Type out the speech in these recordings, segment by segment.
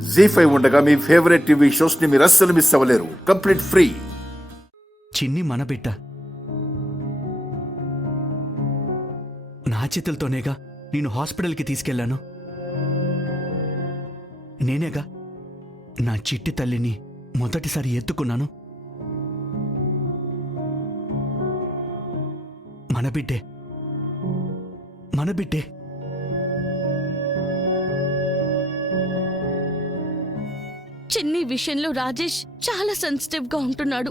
జీ5 ఉండగా మీ favourite TV shows ని మీరు అస్సలు మిస్ అవ్వలేరు. Complete free. చిన్ని మన బిడ్డ. నా చేతులతోనేగా నేను హాస్పిటల్కి తీసుకెళ్లాను. నేనేగా నా చిట్టి తల్లిని మొదటిసారి ఎత్తుకున్నాను. మన బిడ్డే, మన బిడ్డే. చిన్ని విషయంలో రాజేష్ చాలా సెన్సిటివ్ గా ఉంటున్నాడు.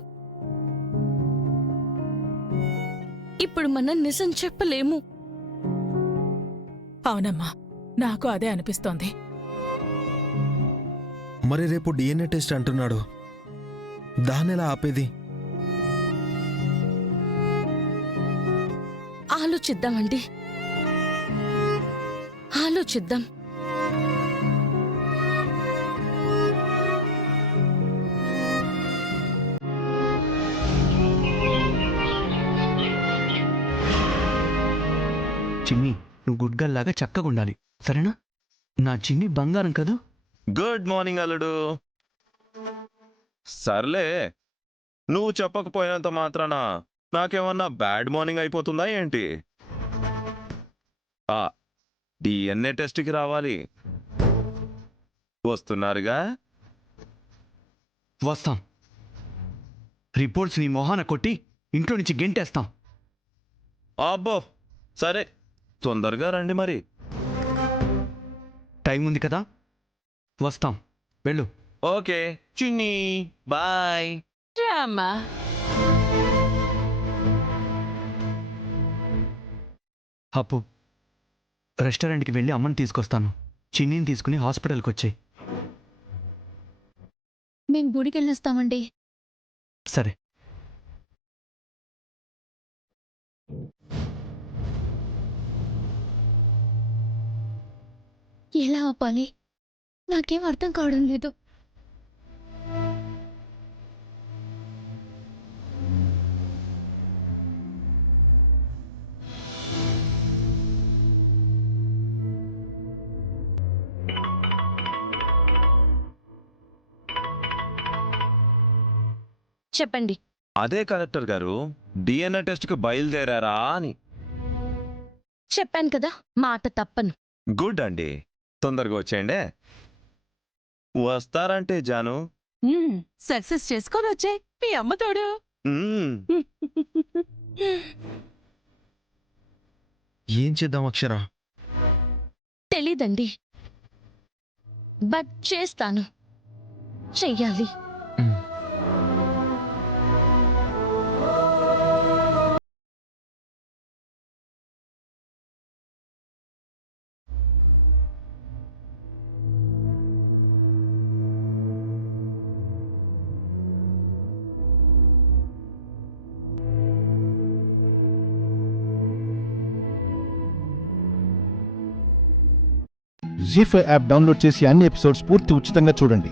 ఇప్పుడు మనం నిజం చెప్పలేము. అవునమ్మా, నాకు అదే అనిపిస్తోంది. మరి రేపు డిఎన్ఏ టెస్ట్ అంటున్నాడు, దాన్నెలా ఆపేది? ఆలోచిద్దామండి, ఆలోచిద్దాం. చిన్ని, నువ్వు గుడ్గల్లాగా చక్కగా ఉండాలి, సరేనా? నా చిన్ని బంగారం కదా. గుడ్ మార్నింగ్ అల్లుడు. సర్లే, నువ్వు చెప్పకపోయినంత మాత్రాన నాకేమన్నా బ్యాడ్ మార్నింగ్ అయిపోతుందా ఏంటి? డిఎన్ఏ టెస్ట్కి రావాలి. వస్తున్నారుగా? వస్తాం. రిపోర్ట్స్ నీ మొహాన కొట్టి ఇంట్లో నుంచి గెంటేస్తాం. అబ్బో, సరే, తొందరగా రండి మరి. టైం ఉంది కదా, వస్తాం. వెళ్ళు. ఓకే చిన్ని, బాయ్. రామా, అప్పు, రెస్టారెంట్కి వెళ్ళి అమ్మని తీసుకొస్తాను. చిన్నిని తీసుకుని హాస్పిటల్కి వచ్చాయి. మేము గుడికి వెళ్ళొస్తామండి. సరే. ఎలా ఆపాలి? నాకేం అర్థం కావడం లేదు. చెప్పండి. అదే కలెక్టర్ గారు, డిఎన్ఏ టెస్ట్కి బయలుదేరారా అని. చెప్పాను కదా, మాట తప్పను. గుడ్ అండి, తొందరగా వచ్చేయండి. వస్తారంటే జాను. సక్సెస్ చేసుకొని వచ్చే మీ అమ్మ తోడు. ఏం చేద్దాం అక్షర? తెలీదండి, బట్ చేస్తాను, చెయ్యాలి. జీ5 యాప్ డౌన్లోడ్ చేసి అన్ని ఎపిసోడ్స్ పూర్తి ఉచితంగా చూడండి.